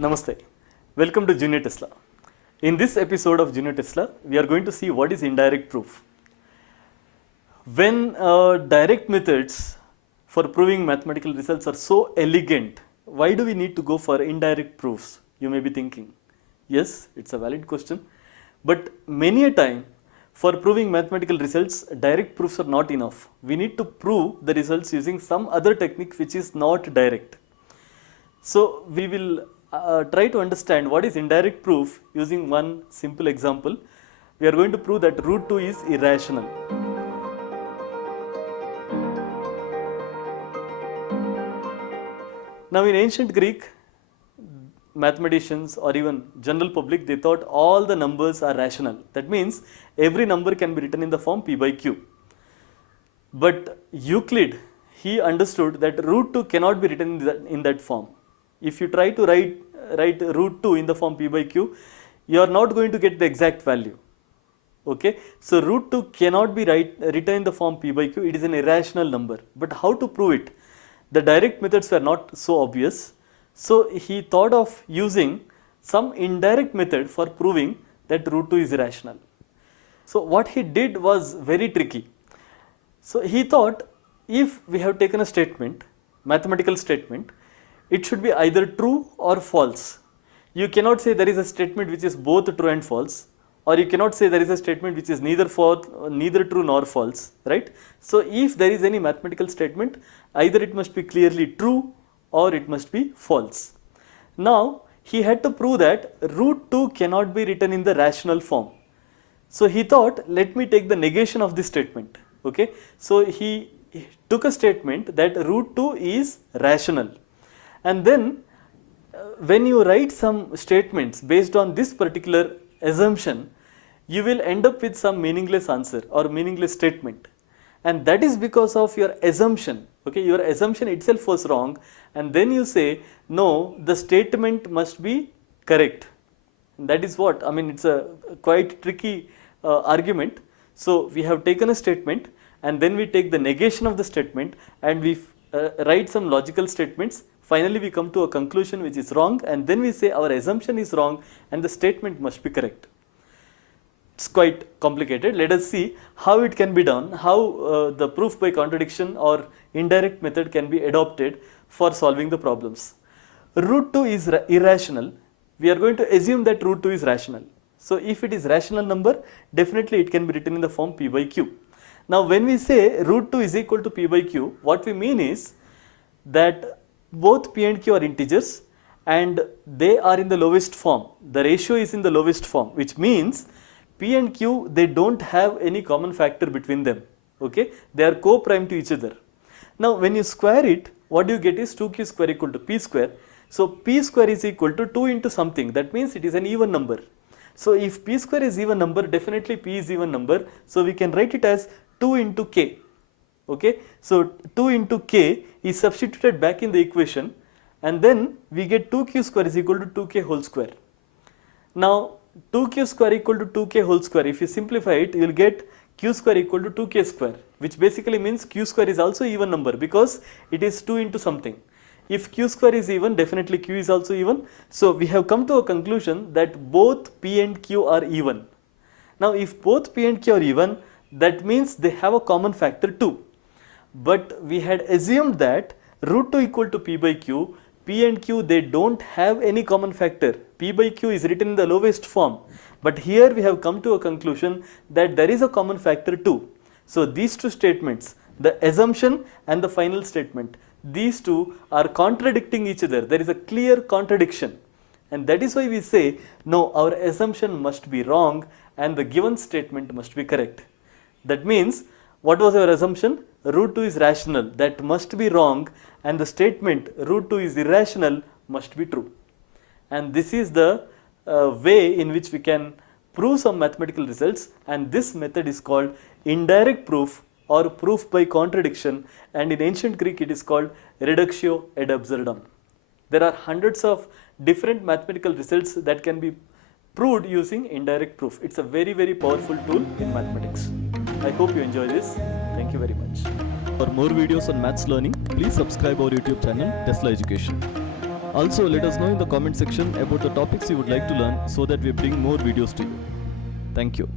Namaste. Welcome to Junior Tesla. In this episode of Junior Tesla, we are going to see what is indirect proof. When direct methods for proving mathematical results are so elegant, why do we need to go for indirect proofs? You may be thinking. Yes, it's a valid question. But many a time, for proving mathematical results, direct proofs are not enough. We need to prove the results using some other technique which is not direct. So we will try to understand what is indirect proof using one simple example. We are going to prove that root 2 is irrational. Now in ancient Greek, mathematicians or even general public, they thought all the numbers are rational. That means every number can be written in the form p by q. But Euclid, he understood that root 2 cannot be written in that form. If you try to write root 2 in the form p by q, you are not going to get the exact value. Okay, so root 2 cannot be written in the form p by q. It is an irrational number. But how to prove it? The direct methods were not so obvious. So he thought of using some indirect method for proving that root 2 is irrational. So what he did was very tricky. So he thought, if we have taken a statement, mathematical statement, it should be either true or false. You cannot say there is a statement which is both true and false, or you cannot say there is a statement which is neither true nor false, right? So if there is any mathematical statement, either it must be clearly true or it must be false. Now he had to prove that root 2 cannot be written in the rational form. So he thought, let me take the negation of this statement. Okay, so he took a statement that root 2 is rational, and then when you write some statements based on this particular assumption, you will end up with some meaningless answer or meaningless statement, and that is because of your assumption. Okay, your assumption itself was wrong, and then you say no, the statement must be correct. And that is what I mean. It's a quite tricky argument. So we have taken a statement, and then we take the negation of the statement, and we write some logical statements. Finally we come to a conclusion which is wrong, and then we say our assumption is wrong and the statement must be correct. It's quite complicated. Let us see how it can be done, how the proof by contradiction or indirect method can be adopted for solving the problems. Root 2 is irrational. We are going to assume that root 2 is rational. So if it is rational number, definitely it can be written in the form p by q. Now when we say root 2 is equal to p by q, what we mean is that both p and q are integers and they are in the lowest form. The ratio is in the lowest form, which means p and q, they don't have any common factor between them. Okay, they are co-prime to each other. Now when you square it, what you get is 2q square equal to p square. So p square is equal to 2 into something. That means it is an even number. So if p square is even number, definitely p is even number. So we can write it as 2 into k. Okay, so 2 into k is substituted back in the equation, and then we get 2q square is equal to 2k whole square. Now 2q square equal to 2k whole square, if you simplify it, you will get q square equal to 2k square, which basically means q square is also even number because it is 2 into something. If q square is even, definitely q is also even. So we have come to a conclusion that both p and q are even. Now if both p and q are even, that means they have a common factor 2. But we had assumed that root 2 equal to p by q, p and q, they don't have any common factor. P by q is written in the lowest form. But here we have come to a conclusion that there is a common factor 2. So these two statements, the assumption and the final statement, these two are contradicting each other. There is a clear contradiction. And that is why we say, no, our assumption must be wrong and the given statement must be correct. That means, what was our assumption? Root 2 is rational. That must be wrong, and the statement root 2 is irrational must be true. And this is the way in which we can prove some mathematical results, and this method is called indirect proof or proof by contradiction, and in ancient Greek it is called reductio ad absurdum. There are hundreds of different mathematical results that can be proved using indirect proof. It's a very, very powerful tool in mathematics. I hope you enjoy this. Thank you very much. For more videos on maths learning, please subscribe our YouTube channel Tesla Education. Also, let us know in the comment section about the topics you would like to learn so that we bring more videos to you. Thank you.